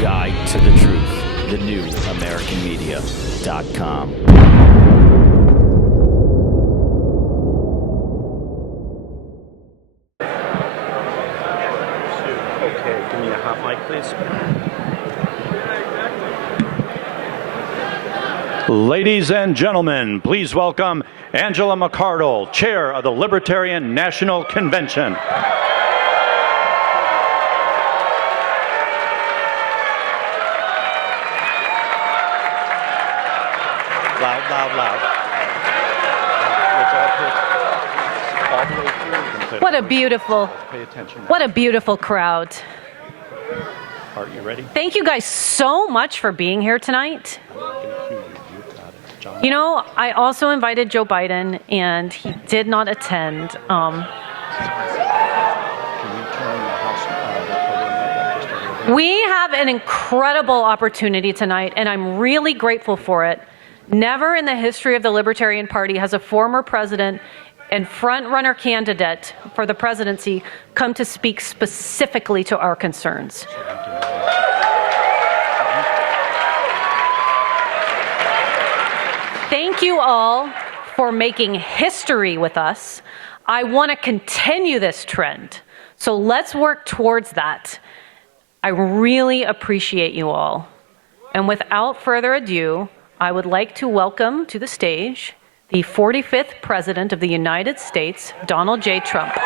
guide to the truth. thenewamericanmedia.com. Okay, give me a hot mic, please. Ladies and gentlemen, please welcome Angela McArdle, Chair of the Libertarian National Convention. Loud, loud, loud. All the way through. What a beautiful, Pay attention. what a beautiful crowd. Are you ready? Thank you guys so much for being here tonight. You know, I also invited Joe Biden, and he did not attend. We have an incredible opportunity tonight, and I'm really grateful for it. Never in the history of the Libertarian Party has a former president and front-runner candidate for the presidency come to speak specifically to our concerns. Thank you all for making history with us. I want to continue this trend, so let's work towards that. I really appreciate you all. And without further ado, I would like to welcome to the stage the 45th President of the United States, Donald J. Trump.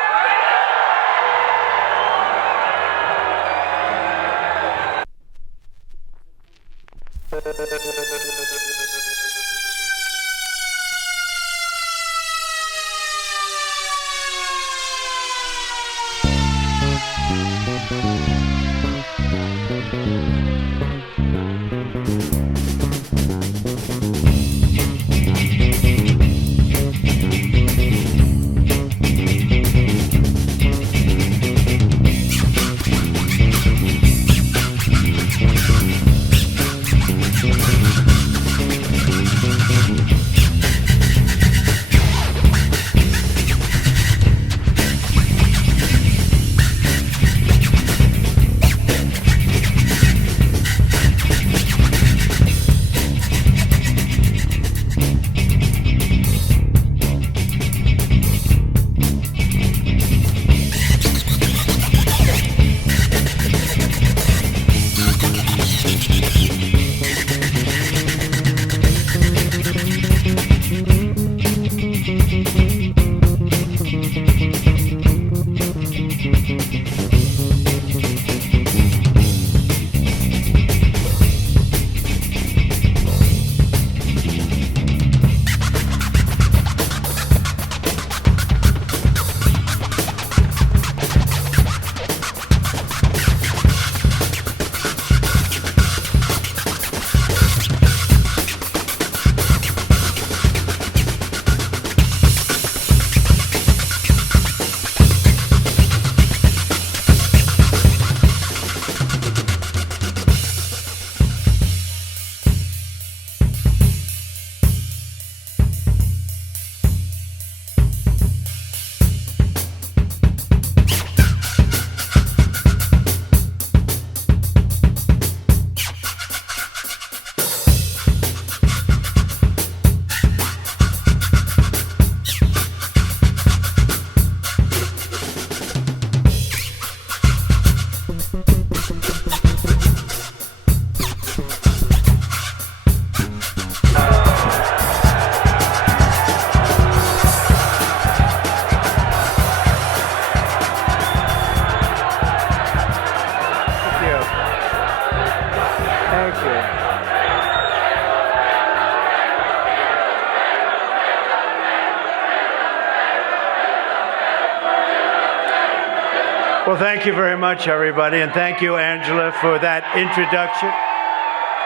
Well, thank you very much, everybody, and thank you, Angela, for that introduction.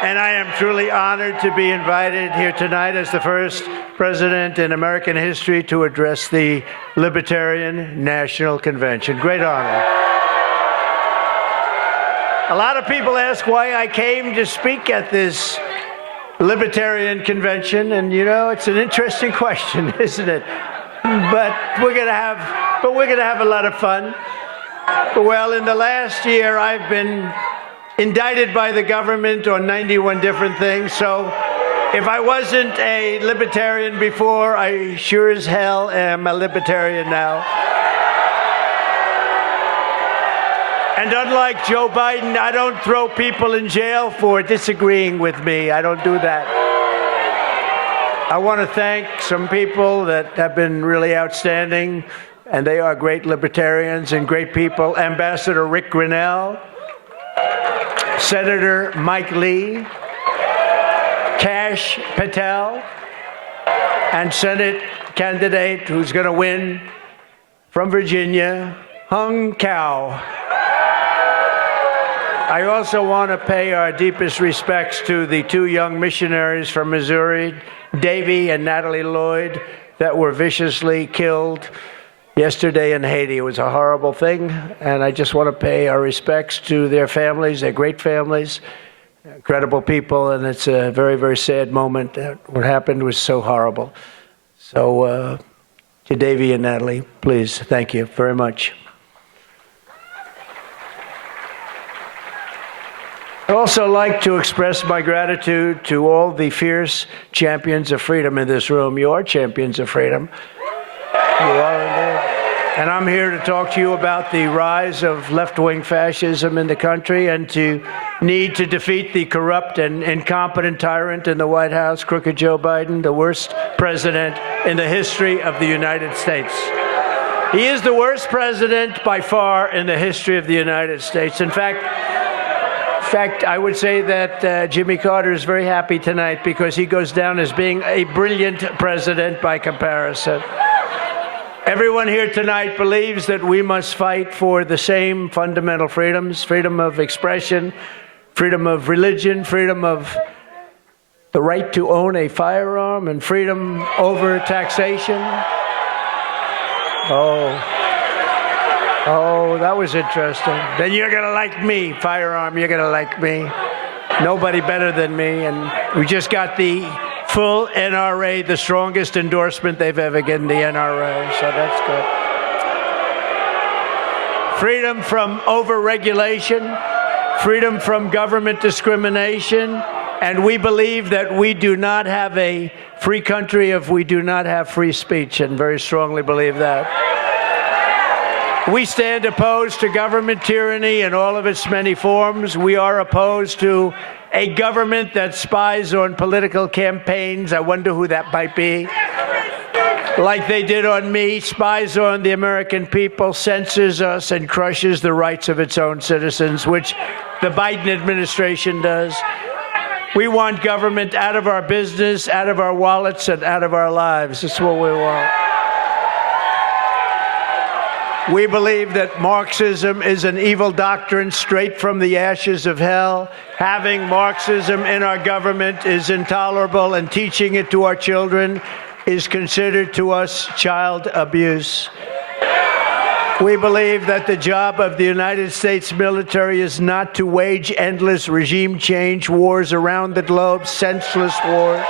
And I am truly honored to be invited here tonight as the first president in American history to address the Libertarian National Convention. Great honor. A lot of people ask why I came to speak at this Libertarian Convention, and you know, it's an interesting question, isn't it? But we're gonna have a lot of fun. Well, in the last year, I've been indicted by the government on 91 different things. So if I wasn't a libertarian before, I sure as hell am a libertarian now. And unlike Joe Biden, I don't throw people in jail for disagreeing with me. I don't do that. I want to thank some people that have been really outstanding, and they are great libertarians and great people. Ambassador Rick Grinnell, Senator Mike Lee, Kash Patel, and Senate candidate who's going to win from Virginia, Hung Cao. I also want to pay our deepest respects to the two young missionaries from Missouri, Davy and Natalie Lloyd, that were viciously killed yesterday in Haiti. It was a horrible thing, and I just want to pay our respects to their families. They're great families, incredible people, and it's a very, very sad moment. What happened was so horrible. So to Davy and Natalie, please, thank you very much. I'd also like to express my gratitude to all the fierce champions of freedom in this room. You are champions of freedom. You are indeed. And I'm here to talk to you about the rise of left-wing fascism in the country and to need to defeat the corrupt and incompetent tyrant in the White House, crooked Joe Biden, the worst president in the history of the United States. He is the worst president by far in the history of the United States. In fact, I would say that Jimmy Carter is very happy tonight because he goes down as being a brilliant president by comparison. Everyone here tonight believes that we must fight for the same fundamental freedoms: freedom of expression, freedom of religion, freedom of the right to own a firearm, and freedom over taxation. Oh, that was interesting. Then you're going to like me, firearm, you're going to like me. Nobody better than me. And we just got the full NRA, the strongest endorsement they've ever given the NRA, so that's good. Freedom from over-regulation, freedom from government discrimination, and we believe that we do not have a free country if we do not have free speech, and very strongly believe that. We stand opposed to government tyranny in all of its many forms. We are opposed to a government that spies on political campaigns. I wonder who that might be. Like they did on me, spies on the American people, censors us, and crushes the rights of its own citizens, which the Biden administration does. We want government out of our business, out of our wallets, and out of our lives. That's what we want. We believe that Marxism is an evil doctrine straight from the ashes of hell. Having Marxism in our government is intolerable, and teaching it to our children is considered to us child abuse. We believe that the job of the United States military is not to wage endless regime change wars around the globe, senseless wars.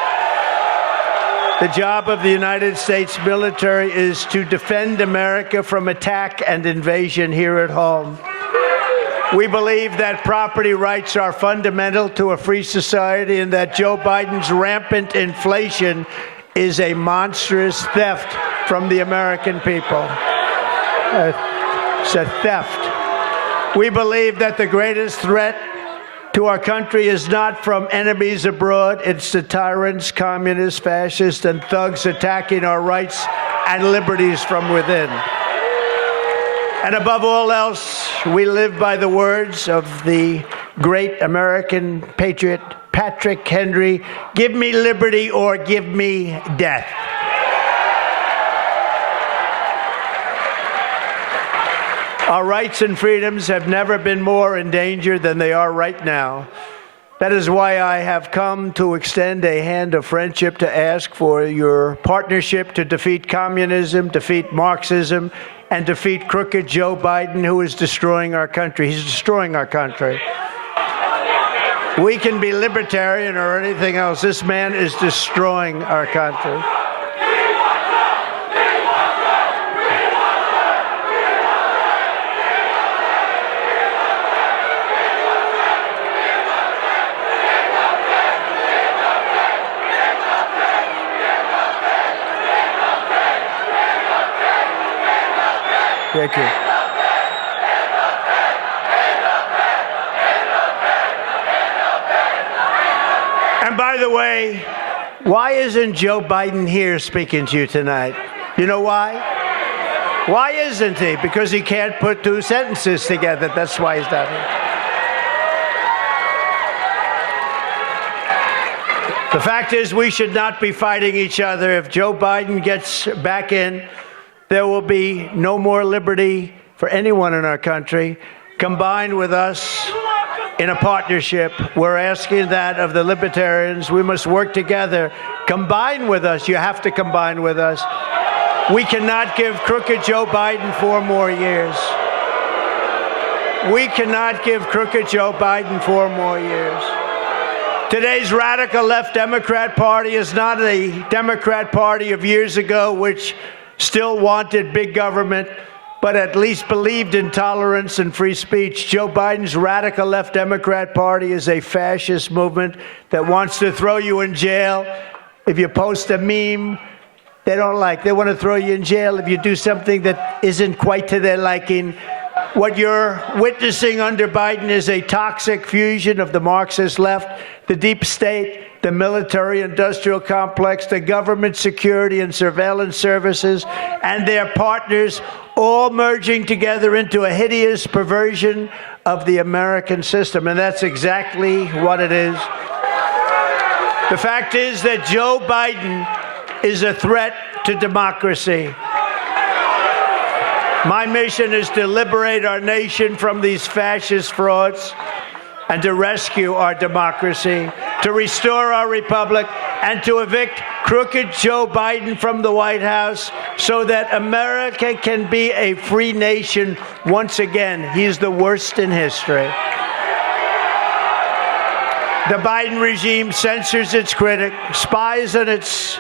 The job of the United States military is to defend America from attack and invasion here at home. We believe that property rights are fundamental to a free society and that Joe Biden's rampant inflation is a monstrous theft from the American people. It's a theft. We believe that the greatest threat to our country is not from enemies abroad. It's the tyrants, communists, fascists, and thugs attacking our rights and liberties from within. And above all else, we live by the words of the great American patriot, Patrick Henry, "Give me liberty or give me death." Our rights and freedoms have never been more in danger than they are right now. That is why I have come to extend a hand of friendship to ask for your partnership to defeat communism, defeat Marxism, and defeat crooked Joe Biden, who is destroying our country. He's destroying our country. We can be libertarian or anything else. This man is destroying our country. Thank you. And by the way, why isn't Joe Biden here speaking to you tonight? You know why? Why isn't he? Because he can't put two sentences together. That's why he's not here. The fact is, we should not be fighting each other. If Joe Biden gets back in, there will be no more liberty for anyone in our country. Combined with us in a partnership, we're asking that of the Libertarians. We must work together. Combine with us. You have to combine with us. We cannot give crooked Joe Biden 4 more years. We cannot give crooked Joe Biden 4 more years. Today's radical left Democrat Party is not a Democrat Party of years ago, which still wanted big government, but at least believed in tolerance and free speech. Joe Biden's radical left Democrat Party is a fascist movement that wants to throw you in jail. If you post a meme they don't like, they want to throw you in jail if you do something that isn't quite to their liking. What you're witnessing under Biden is a toxic fusion of the Marxist left, the deep state, the military-industrial complex, the government security and surveillance services, and their partners, all merging together into a hideous perversion of the American system. And that's exactly what it is. The fact is that Joe Biden is a threat to democracy. My mission is to liberate our nation from these fascist frauds and to rescue our democracy, to restore our republic, and to evict crooked Joe Biden from the White House so that America can be a free nation once again. He's the worst in history. The Biden regime censors its critics, spies on its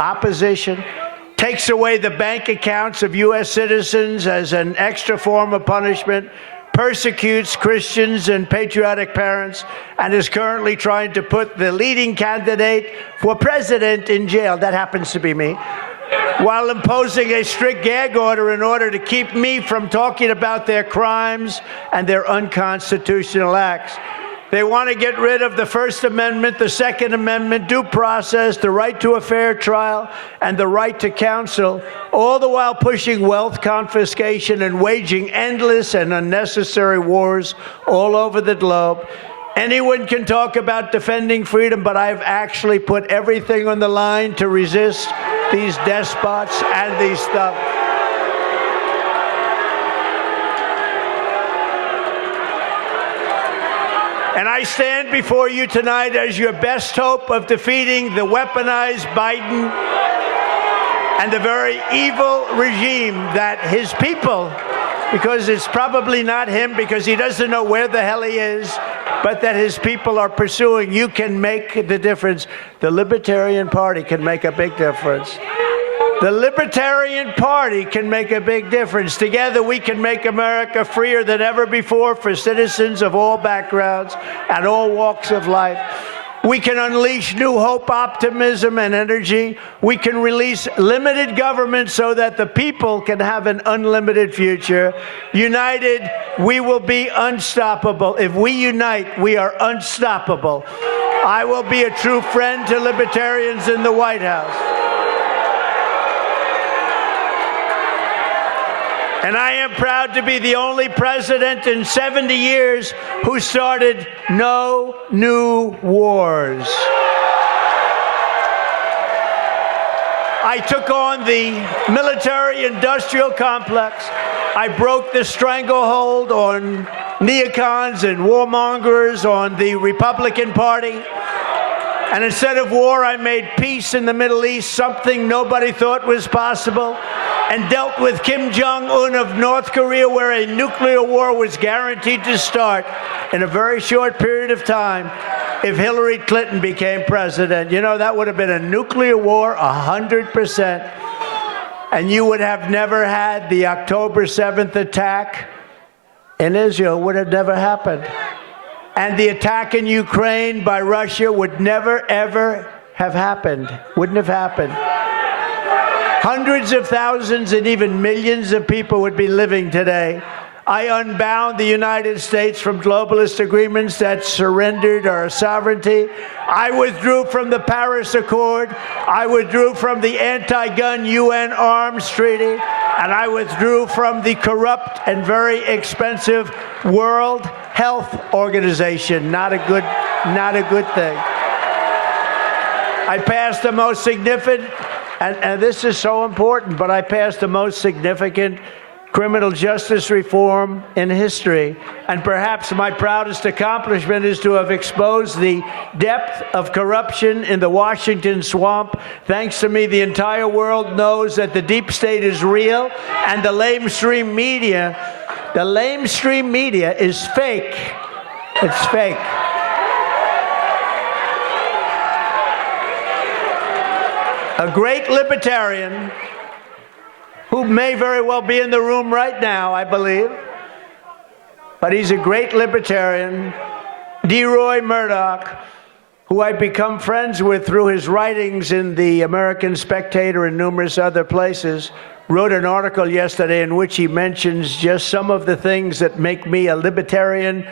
opposition, takes away the bank accounts of U.S. citizens as an extra form of punishment, persecutes Christians and patriotic parents, and is currently trying to put the leading candidate for president in jail. That happens to be me. While imposing a strict gag order in order to keep me from talking about their crimes and their unconstitutional acts. They want to get rid of the First Amendment, the Second Amendment, due process, the right to a fair trial, and the right to counsel, all the while pushing wealth confiscation and waging endless and unnecessary wars all over the globe. Anyone can talk about defending freedom, but I've actually put everything on the line to resist these despots and these thugs. And I stand before you tonight as your best hope of defeating the weaponized Biden and the very evil regime that his people, because it's probably not him because he doesn't know where the hell he is, but that his people are pursuing. You can make the difference. The Libertarian Party can make a big difference. The Libertarian Party can make a big difference. Together, we can make America freer than ever before for citizens of all backgrounds and all walks of life. We can unleash new hope, optimism, and energy. We can release limited government so that the people can have an unlimited future. United, we will be unstoppable. If we unite, we are unstoppable. I will be a true friend to libertarians in the White House. And I am proud to be the only president in 70 years who started no new wars. I took on the military-industrial complex. I broke the stranglehold on neocons and warmongers on the Republican Party. And instead of war, I made peace in the Middle East, something nobody thought was possible, and dealt with Kim Jong-un of North Korea, where a nuclear war was guaranteed to start in a very short period of time if Hillary Clinton became president. You know, that would have been a nuclear war 100%. And you would have never had the October 7th attack in Israel, would have never happened. And the attack in Ukraine by Russia would never, ever have happened. Wouldn't have happened. hundreds of thousands and even millions of people would be living today. I unbound the United States from globalist agreements that surrendered our sovereignty. I withdrew from the Paris Accord. I withdrew from the anti-gun UN arms treaty. And I withdrew from the corrupt and very expensive World Health Organization. Not a good thing. I passed the most significant, and this is so important, but I passed the most significant criminal justice reform in history. And perhaps my proudest accomplishment is to have exposed the depth of corruption in the Washington swamp. Thanks to me, the entire world knows that the deep state is real, and the lamestream media is fake. It's fake. A great libertarian who may very well be in the room right now, I believe, but he's a great libertarian, Leroy Murdoch, who I've become friends with through his writings in the American Spectator and numerous other places, wrote an article yesterday in which he mentions just some of the things that make me a libertarian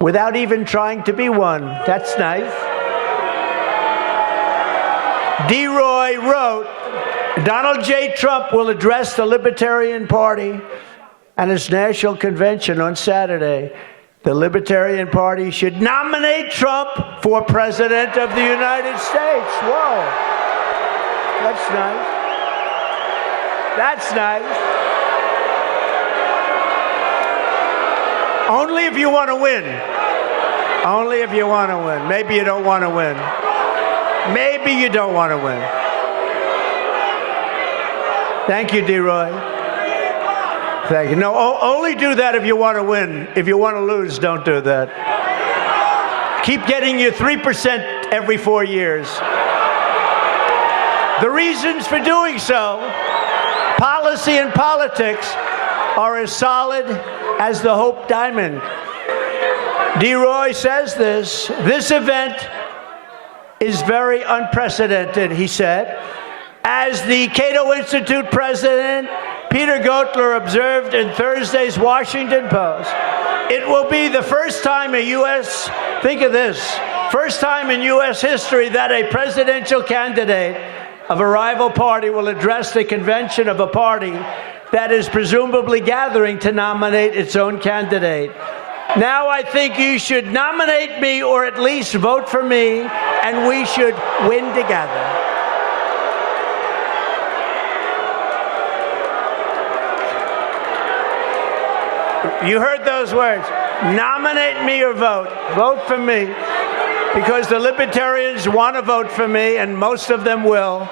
without even trying to be one. That's nice. Leroy wrote, Donald J. Trump will address the Libertarian Party and its national convention on Saturday. The Libertarian Party should nominate Trump for President of the United States. Whoa. That's nice. That's nice. Only if you want to win. Only if you want to win. Maybe you don't want to win. Maybe you don't want to win. Thank you, Leroy. Thank you. No, only do that if you want to win. If you want to lose, don't do that. Keep getting your 3% every 4 years. The reasons for doing so, policy and politics, are as solid as the Hope Diamond. Leroy says this event is very unprecedented, he said. As the Cato Institute president, Peter Gotler, observed in Thursday's Washington Post, it will be the first time think of this, first time in U.S. history that a presidential candidate of a rival party will address the convention of a party that is presumably gathering to nominate its own candidate. Now I think you should nominate me, or at least vote for me, and we should win together. You heard those words. Nominate me or vote. Vote for me. Because the libertarians want to vote for me, and most of them will.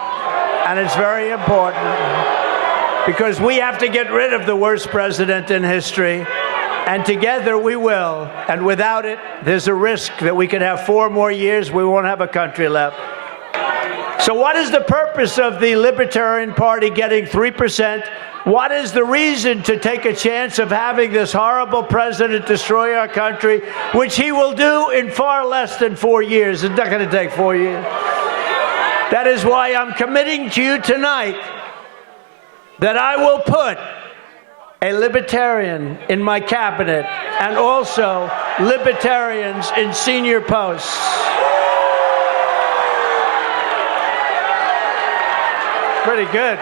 And it's very important. Because we have to get rid of the worst president in history. And together we will. And without it, there's a risk that we could have 4 more years, we won't have a country left. So what is the purpose of the Libertarian Party getting 3%? What is the reason to take a chance of having this horrible president destroy our country, which he will do in far less than 4 years? It's not going to take 4 years. That is why I'm committing to you tonight that I will put a libertarian in my cabinet and also libertarians in senior posts. Pretty good.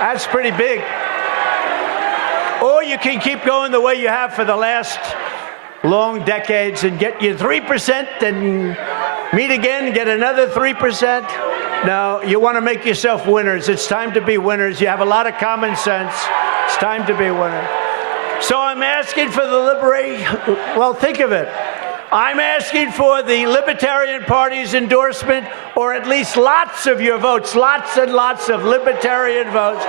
That's pretty big. Or you can keep going the way you have for the last long decades and get your 3% and meet again and get another 3%. No, you want to make yourself winners. It's time to be winners. You have a lot of common sense. It's time to be a winner. So I'm asking for the well, think of it. I'm asking for the Libertarian Party's endorsement, or at least lots of your votes, lots and lots of Libertarian votes,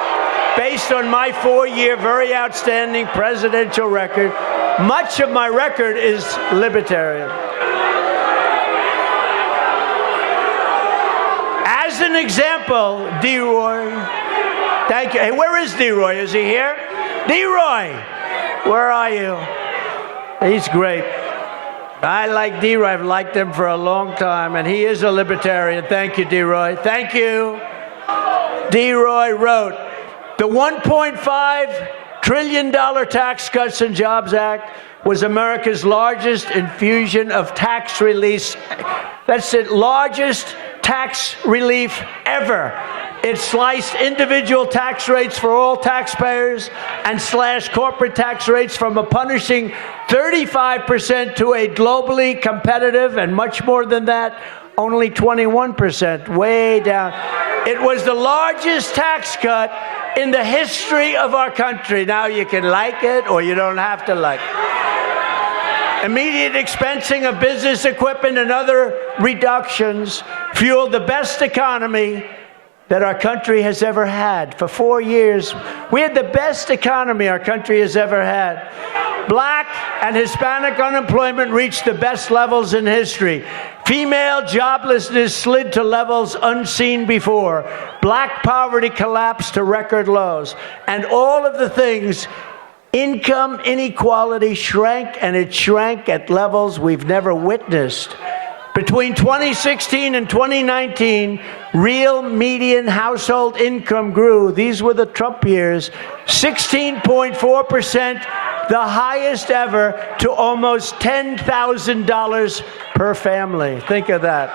based on my 4-year, very outstanding presidential record. Much of my record is Libertarian. As an example, Leroy, thank you. Hey, where is Leroy? Is he here? Leroy, where are you? He's great. I like D-Roy. I've liked him for a long time, and he is a libertarian. Thank you, D-Roy. Thank you. D-Roy wrote, the $1.5 trillion Tax Cuts and Jobs Act was America's largest infusion of tax release. That's the largest tax relief ever. It sliced individual tax rates for all taxpayers and slashed corporate tax rates from a punishing 35% to a globally competitive, and much more than that, only 21%, way down. It was the largest tax cut in the history of our country. Now you can like it or you don't have to like it. Immediate expensing of business equipment and other reductions fueled the best economy that our country has ever had. For 4 years, we had the best economy our country has ever had. Black and Hispanic unemployment reached the best levels in history. Female joblessness slid to levels unseen before. Black poverty collapsed to record lows. And all of the things, income inequality shrank, and it shrank at levels we've never witnessed. Between 2016 and 2019, real median household income grew. These were the Trump years, 16.4%, the highest ever, to almost $10,000 per family. Think of that.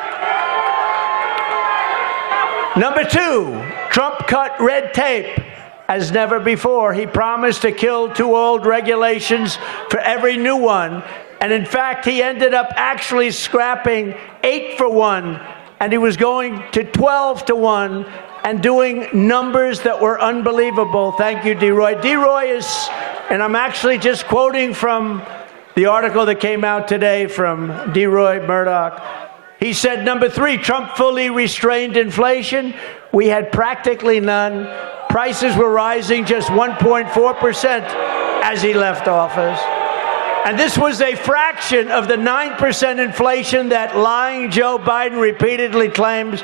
Number two, Trump cut red tape as never before. He promised to kill 2 old regulations for every new one. And in fact, he ended up actually scrapping 8 for 1, and he was going to 12 to 1 and doing numbers that were unbelievable. Thank you, D-Roy. D-Roy is, and I'm actually just quoting from the article that came out today from D-Roy Murdoch. He said, number 3, Trump fully restrained inflation. We had practically none. Prices were rising just 1.4% as he left office. And this was a fraction of the 9% inflation that lying Joe Biden repeatedly claims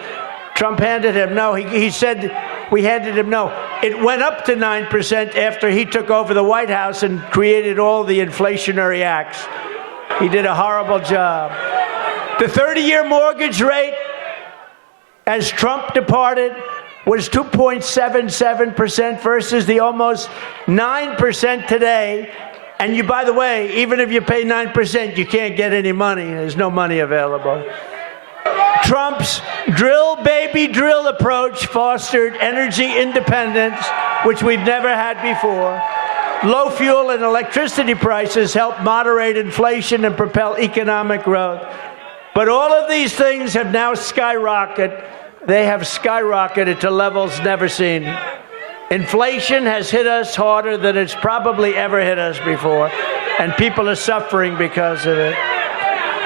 Trump handed him. No, he said we handed him no. It went up to 9% after he took over the White House and created all the inflationary acts. He did a horrible job. The 30-year mortgage rate, as Trump departed, was 2.77% versus the almost 9% today. And you, by the way, even if you pay 9%, you can't get any money. There's no money available. Trump's drill, baby, drill approach fostered energy independence, which we've never had before. Low fuel and electricity prices helped moderate inflation and propel economic growth. But all of these things have now skyrocketed. They have skyrocketed to levels never seen. Inflation has hit us harder than it's probably ever hit us before, and people are suffering because of it.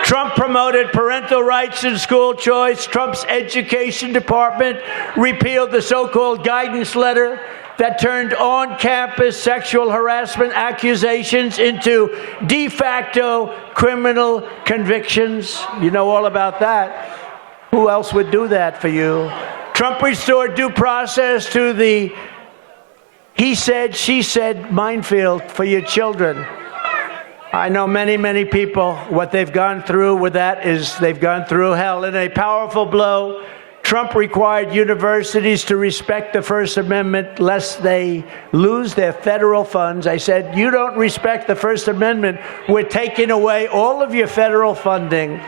Trump promoted parental rights and school choice. Trump's education department repealed the so-called guidance letter that turned on-campus sexual harassment accusations into de facto criminal convictions. You know all about that. Who else would do that for you? Trump restored due process to the he said, she said minefield for your children. I know many, many people, what they've gone through with that is they've gone through hell. In a powerful blow, Trump required universities to respect the First Amendment lest they lose their federal funds. I said, you don't respect the First Amendment, we're taking away all of your federal funding.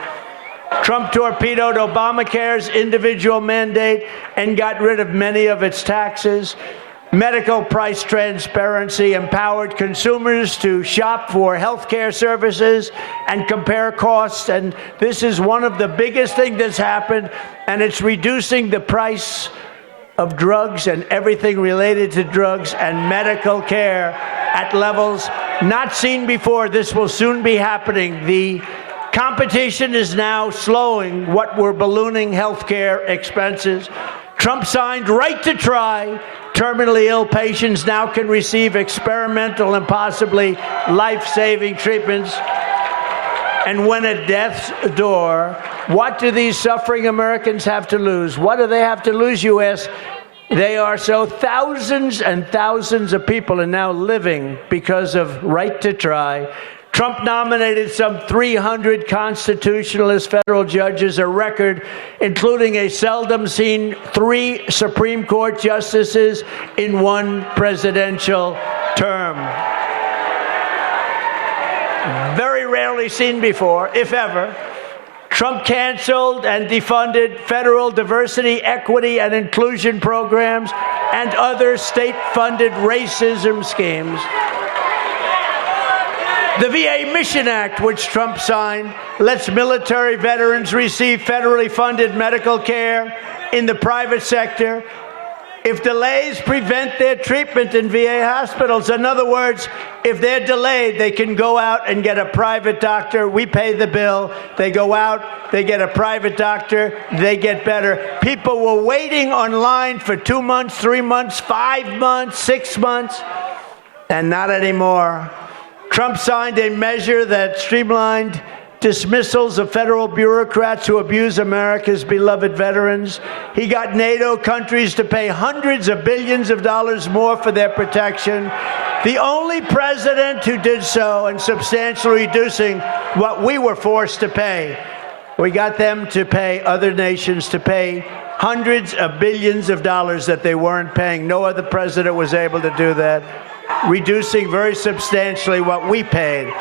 Trump torpedoed Obamacare's individual mandate and got rid of many of its taxes. Medical price transparency empowered consumers to shop for health care services and compare costs. And this is one of the biggest things that's happened, and it's reducing the price of drugs and everything related to drugs and medical care at levels not seen before. This will soon be happening. The competition is now slowing what were ballooning health care expenses. Trump signed right to try. Terminally ill patients now can receive experimental and possibly life-saving treatments. And when at death's door, what do these suffering Americans have to lose? What do they have to lose, you ask? They are so thousands and thousands of people are now living because of right to try. Trump nominated some 300 constitutionalist federal judges, a record, including a seldom-seen 3 Supreme Court justices in one presidential term. Very rarely seen before, if ever. Trump canceled and defunded federal diversity, equity, and inclusion programs and other state-funded racism schemes. The VA Mission Act, which Trump signed, lets military veterans receive federally funded medical care in the private sector if delays prevent their treatment in VA hospitals. In other words, if they're delayed, they can go out and get a private doctor. We pay the bill. They go out, they get a private doctor, they get better. People were waiting online for 2 months, 3 months, 5 months, 6 months, and not anymore. Trump signed a measure that streamlined dismissals of federal bureaucrats who abuse America's beloved veterans. He got NATO countries to pay hundreds of billions of dollars more for their protection. The only president who did so, and substantially reducing what we were forced to pay. We got them to pay, other nations to pay hundreds of billions of dollars that they weren't paying. No other president was able to do that, reducing very substantially what we paid.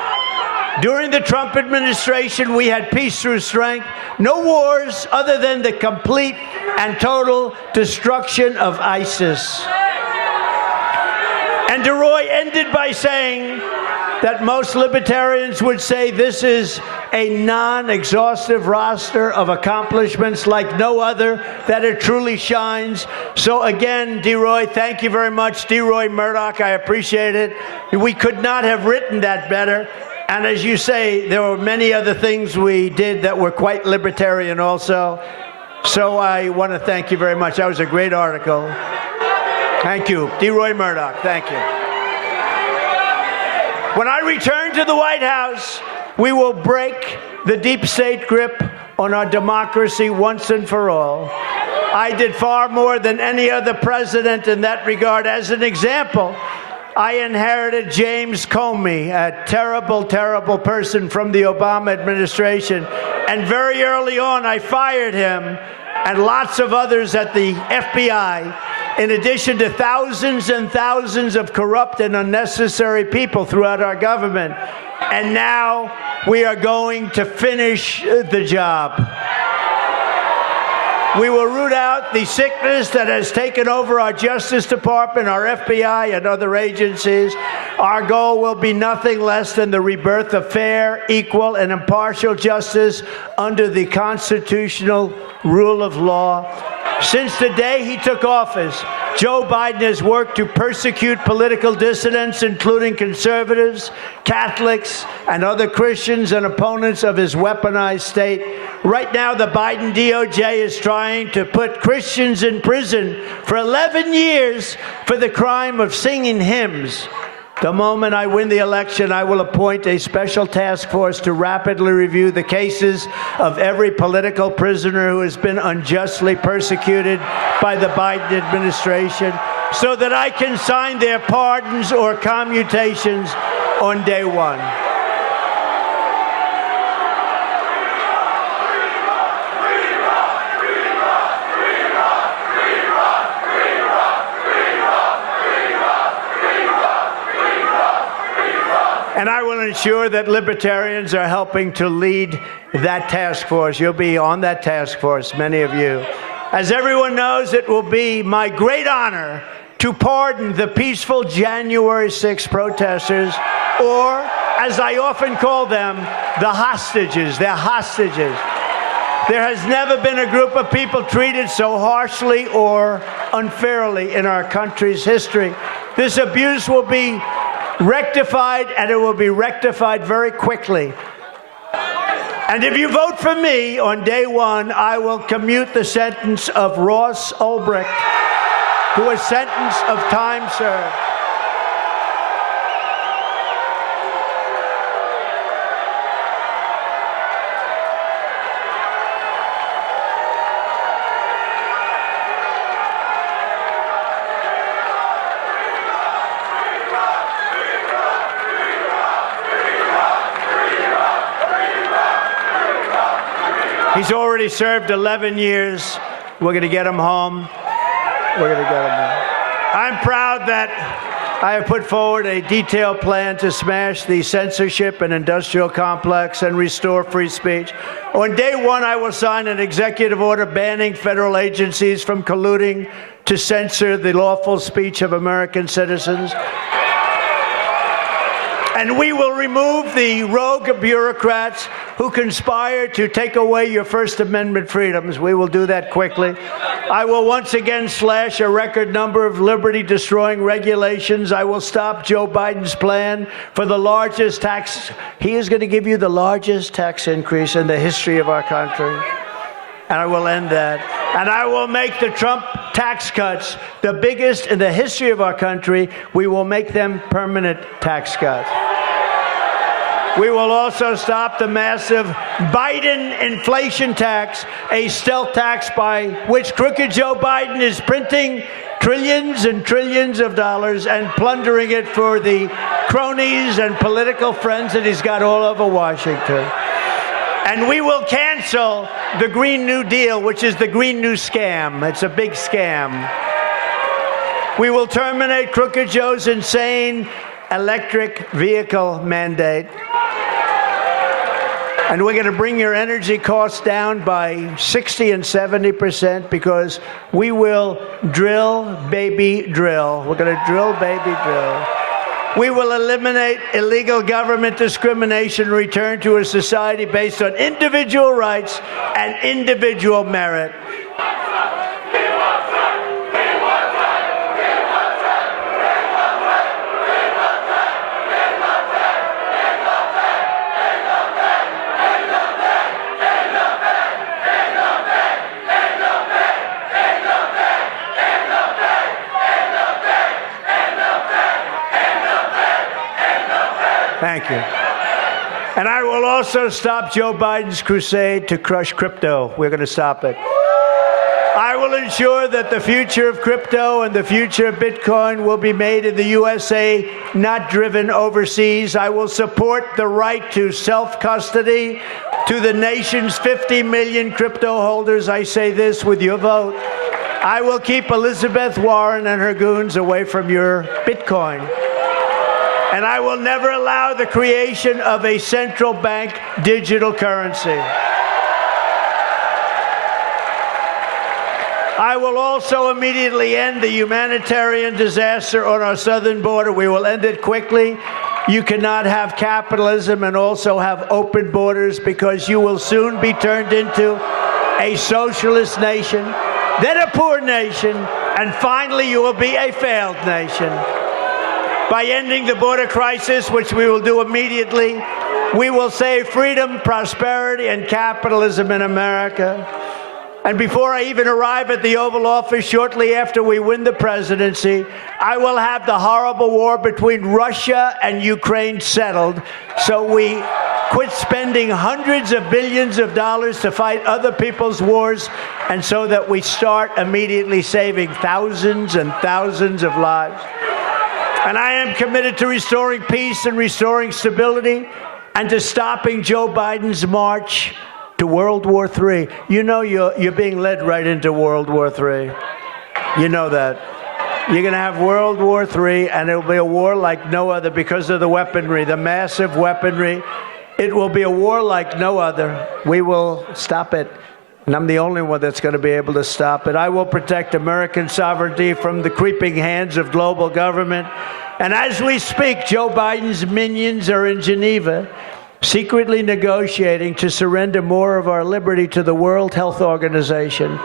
During the Trump administration, we had peace through strength, no wars other than the complete and total destruction of ISIS. And DeRoy ended by saying that most libertarians would say this is a non-exhaustive roster of accomplishments like no other, that it truly shines. So again, DeRoy, thank you very much. DeRoy Murdoch, I appreciate it. We could not have written that better. And as you say, there were many other things we did that were quite libertarian also. So I want to thank you very much. That was a great article. Thank you. DeRoy Murdoch, thank you. When I return to the White House, we will break the deep state grip on our democracy once and for all. I did far more than any other president in that regard. As an example, I inherited James Comey, a terrible, terrible person from the Obama administration. And very early on, I fired him and lots of others at the FBI, in addition to thousands and thousands of corrupt and unnecessary people throughout our government. And now we are going to finish the job. We will root out the sickness that has taken over our Justice Department, our FBI, and other agencies. Our goal will be nothing less than the rebirth of fair, equal, and impartial justice under the constitutional rule of law. Since the day he took office, Joe Biden has worked to persecute political dissidents, including conservatives, Catholics, and other Christians and opponents of his weaponized state. Right now, the Biden DOJ is trying to put Christians in prison for 11 years for the crime of singing hymns. The moment I win the election, I will appoint a special task force to rapidly review the cases of every political prisoner who has been unjustly persecuted by the Biden administration, so that I can sign their pardons or commutations on day one. And I will ensure that libertarians are helping to lead that task force. You'll be on that task force, many of you. As everyone knows, it will be my great honor to pardon the peaceful January 6th protesters, or, as I often call them, the hostages. They're hostages. There has never been a group of people treated so harshly or unfairly in our country's history. This abuse will be rectified, and it will be rectified very quickly. And if you vote for me on day one, I will commute the sentence of Ross Ulbricht to a sentence of time served. He's already served 11 years. We're going to get him home. We're going to get him home. I'm proud that I have put forward a detailed plan to smash the censorship and industrial complex and restore free speech. On day one, I will sign an executive order banning federal agencies from colluding to censor the lawful speech of American citizens. And we will remove the rogue bureaucrats who conspire to take away your First Amendment freedoms. We will do that quickly. I will once again slash a record number of liberty-destroying regulations. I will stop Joe Biden's plan for the largest tax. He is going to give you the largest tax increase in the history of our country. And I will end that. And I will make the Trump tax cuts the biggest in the history of our country. We will make them permanent tax cuts. We will also stop the massive Biden inflation tax, a stealth tax by which crooked Joe Biden is printing trillions and trillions of dollars and plundering it for the cronies and political friends that he's got all over Washington. And we will cancel the Green New Deal, which is the Green New Scam. It's a big scam. We will terminate Crooked Joe's insane electric vehicle mandate. And we're going to bring your energy costs down by 60 and 70% because we will drill, baby, drill. We're going to drill, baby, drill. We will eliminate illegal government discrimination, return to a society based on individual rights and individual merit. Thank you. And I will also stop Joe Biden's crusade to crush crypto. We're going to stop it. I will ensure that the future of crypto and the future of Bitcoin will be made in the USA, not driven overseas. I will support the right to self-custody to the nation's 50 million crypto holders. I say this with your vote. I will keep Elizabeth Warren and her goons away from your Bitcoin. And I will never allow the creation of a central bank digital currency. I will also immediately end the humanitarian disaster on our southern border. We will end it quickly. You cannot have capitalism and also have open borders because you will soon be turned into a socialist nation, then a poor nation, and finally you will be a failed nation. By ending the border crisis, which we will do immediately, we will save freedom, prosperity, and capitalism in America. And before I even arrive at the Oval Office, shortly after we win the presidency, I will have the horrible war between Russia and Ukraine settled, so we quit spending hundreds of billions of dollars to fight other people's wars, and so that we start immediately saving thousands and thousands of lives. And I am committed to restoring peace and restoring stability and to stopping Joe Biden's march to World War III. You know you're being led right into World War III. You know that. You're going to have World War III, and it will be a war like no other because of the weaponry, the massive weaponry. It will be a war like no other. We will stop it. And I'm the only one that's going to be able to stop it. I will protect American sovereignty from the creeping hands of global government. And as we speak, Joe Biden's minions are in Geneva, secretly negotiating to surrender more of our liberty to the World Health Organization.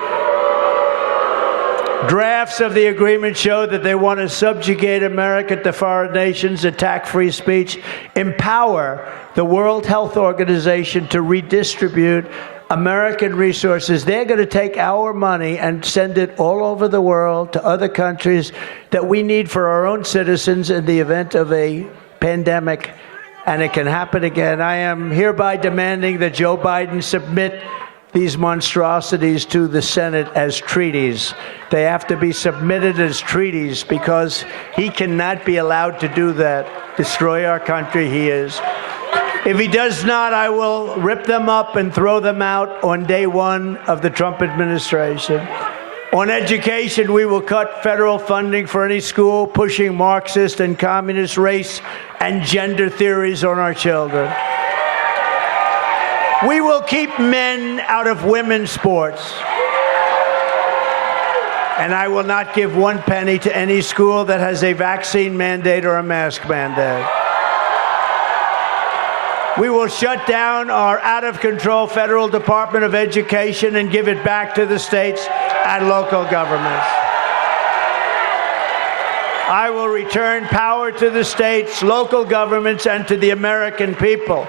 Drafts of the agreement show that they want to subjugate America to foreign nations, attack free speech, empower the World Health Organization to redistribute American resources. They're going to take our money and send it all over the world to other countries that we need for our own citizens in the event of a pandemic, and it can happen again. I am hereby demanding that Joe Biden submit these monstrosities to the Senate as treaties. They have to be submitted as treaties because he cannot be allowed to do that. Destroy our country, he is. If he does not, I will rip them up and throw them out on day one of the Trump administration. On education, we will cut federal funding for any school pushing Marxist and communist race and gender theories on our children. We will keep men out of women's sports. And I will not give 1 penny to any school that has a vaccine mandate or a mask mandate. We will shut down our out-of-control federal Department of Education and give it back to the states and local governments. I will return power to the states, local governments, and to the American people.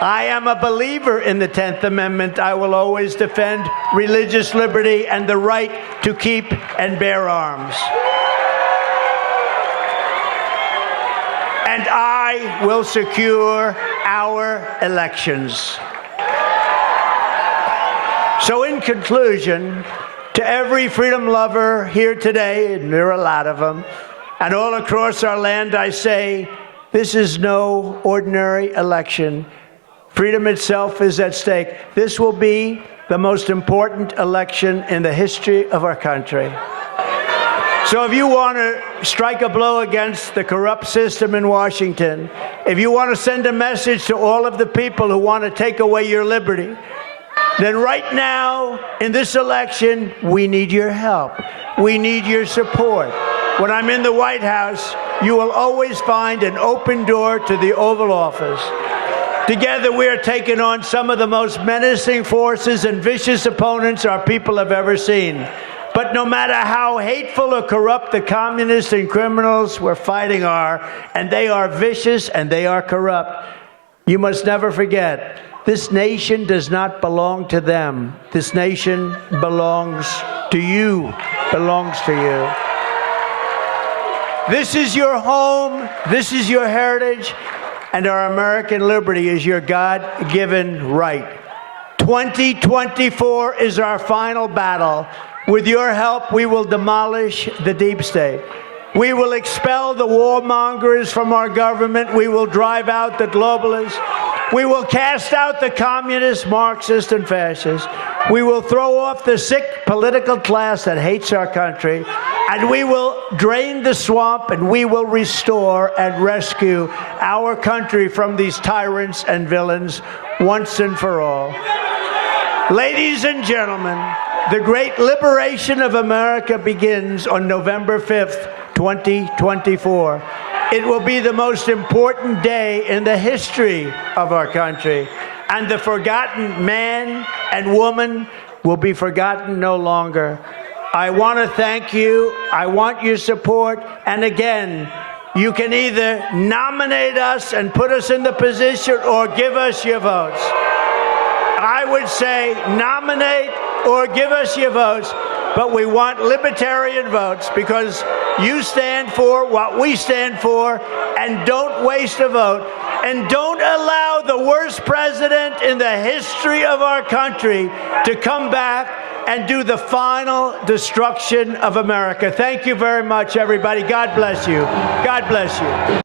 I am a believer in the 10th Amendment. I will always defend religious liberty and the right to keep and bear arms. And I will secure our elections. So in conclusion, to every freedom lover here today, and there are a lot of them, and all across our land, I say, this is no ordinary election. Freedom itself is at stake. This will be the most important election in the history of our country. So if you want to strike a blow against the corrupt system in Washington, if you want to send a message to all of the people who want to take away your liberty, then right now, in this election, we need your help. We need your support. When I'm in the White House, you will always find an open door to the Oval Office. Together, we are taking on some of the most menacing forces and vicious opponents our people have ever seen. But no matter how hateful or corrupt the communists and criminals we're fighting are, and they are vicious and they are corrupt, you must never forget, this nation does not belong to them. This nation belongs to you, belongs to you. This is your home, this is your heritage, and our American liberty is your God-given right. 2024 is our final battle. With your help, we will demolish the deep state. We will expel the warmongers from our government. We will drive out the globalists. We will cast out the communists, Marxists, and fascists. We will throw off the sick political class that hates our country. And we will drain the swamp, and we will restore and rescue our country from these tyrants and villains once and for all. Ladies and gentlemen, the great liberation of America begins on November 5th, 2024. It will be the most important day in the history of our country, and the forgotten man and woman will be forgotten no longer. I want to thank you. I want your support. And again, you can either nominate us and put us in the position or give us your votes. I would say nominate or give us your votes, but we want libertarian votes because you stand for what we stand for, and don't waste a vote. And don't allow the worst president in the history of our country to come back and do the final destruction of America. Thank you very much, everybody. God bless you. God bless you.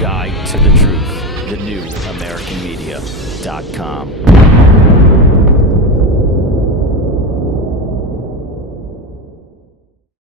Guide to the Truth. The new AmericanMedia.com.